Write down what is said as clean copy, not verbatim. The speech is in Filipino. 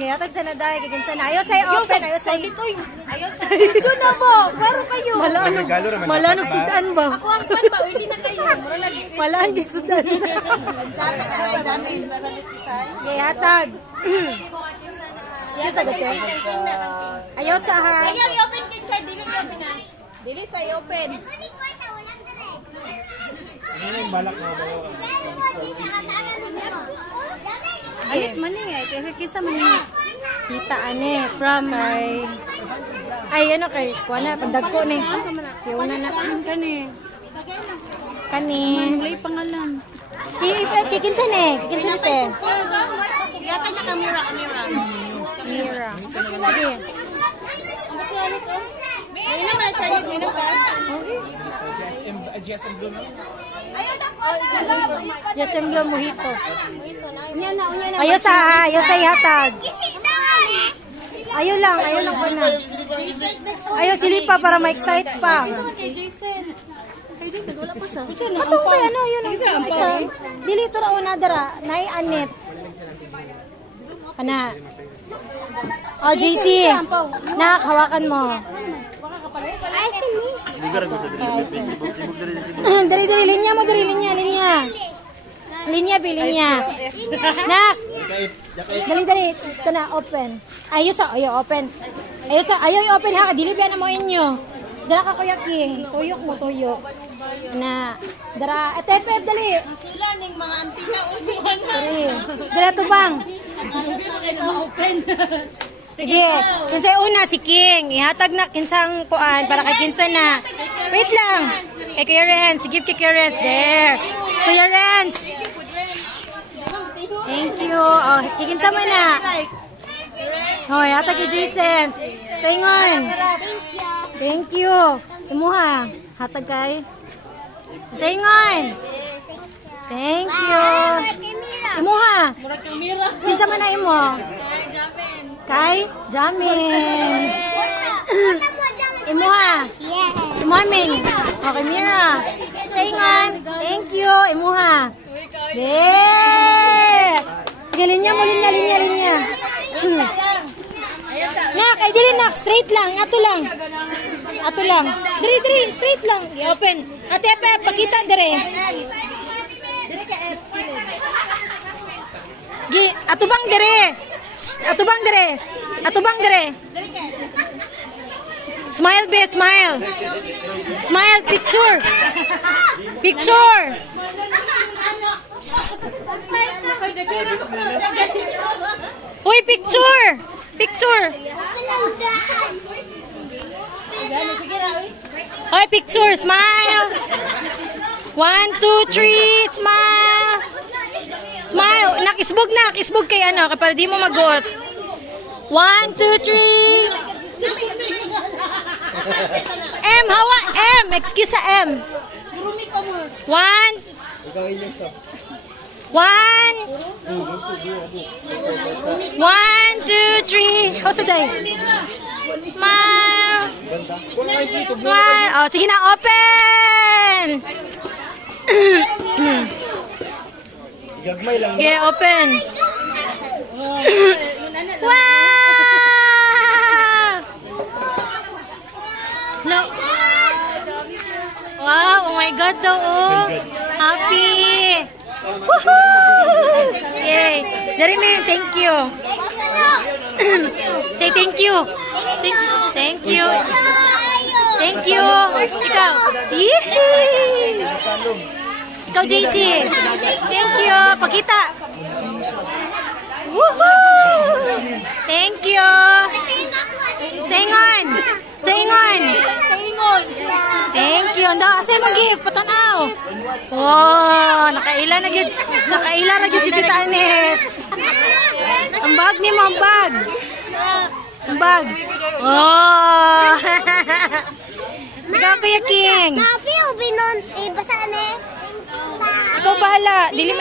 Gayatag sa naday, giginsa na. Ayaw sa'yo open, ayaw sa'yo. Ayaw sa'yo. Ito na mo, klaro kayo. Malanong sudan ba? Ako ang pan ba, uli na kayo. Malanong sudan. Gayatag. Excuse agad kayo. Ayaw sa ha. Ayaw i-open kitchen, dili i-open ha. Dili sa'yo open. Ano yung balak mo ba? Ay, maning eh. Kisa maning. Kita ane from ay ano kay kuana pandagko ni. Kuana na kani. Kani. May pangalan. Kikinsa ni. Kikinsa ni te. Yata niya camera. Mira. Sige. May naman sa inyo, may naman. GSM Blue na? Yasem Blue Mojito. Ayaw sa ihatag. Ayaw lang ko na. Ayaw silipa para ma-excite pa. Kay Jason, wala po siya. Ato ba ano yun ang isa. Dili ito ra una dara, nay anet. Kana. Oh, JC. Nak, hawakan mo. Dari linya mo, linya. Nak. Dali. Ito na, open. Ayaw open. Ayaw i-open ha, dili biya na mo inyo. Dara ka kuya King, tuyok. Na, dara, etepep dali. Sila ning mga antina unuan na. Dara tubang. Open. Sige, kinsay una si King. Ihatag na kinsang kuan para kay kinsa na. Wait lang. Kay Kuya Renz, give kay Kuya Renz there. Kuya Renz. Thank you. Oh, kikinsa mo na. Oh, ihatag kay Jason. Saingon. Thank you. Imuha. Hatag kay. Saingon. Thank you. Imuha. Murag camera. Kinsa man na imo? Kay Jamin. Imuha. Imaming. Okay, Mira. Saingan. Thank you. Imuha. Linya mo, linya. Nak, ay dili nak. Straight lang. Ato lang. Diri. Straight lang. I-open. Ate, pakita diri. Atubang dire. Smile, bit, smile. Smile, picture. Uy, picture. Uy, picture, smile. 1, 2, 3, smile. Smile. Nakisbog kay ano, kapag di mo magot. 1, 2, 3. M, hawa. M. Excuse sa M. 1. 1, 2, 3. How's the day? Smile. Oh, sige na, open. Gagmay lang. Okay, open. Wow! No. Wow, oh my God daw, oh. Happy. Woohoo! Yay. Dari na, thank you. Say thank you. Thank you. Ikaw. Yee! Ikaw, JC. Thank you. Pakita. Woohoo! Thank you. Saingon. Thank you. Asa yung mag-gift? Patanaw. Wow, nakaila na gyud si Tita Anet. Ang bag ni mo, ang bag. Oh. Ikaw, Kuya King. Tapi ubi nun, basa na. Ikaw bahala. Dili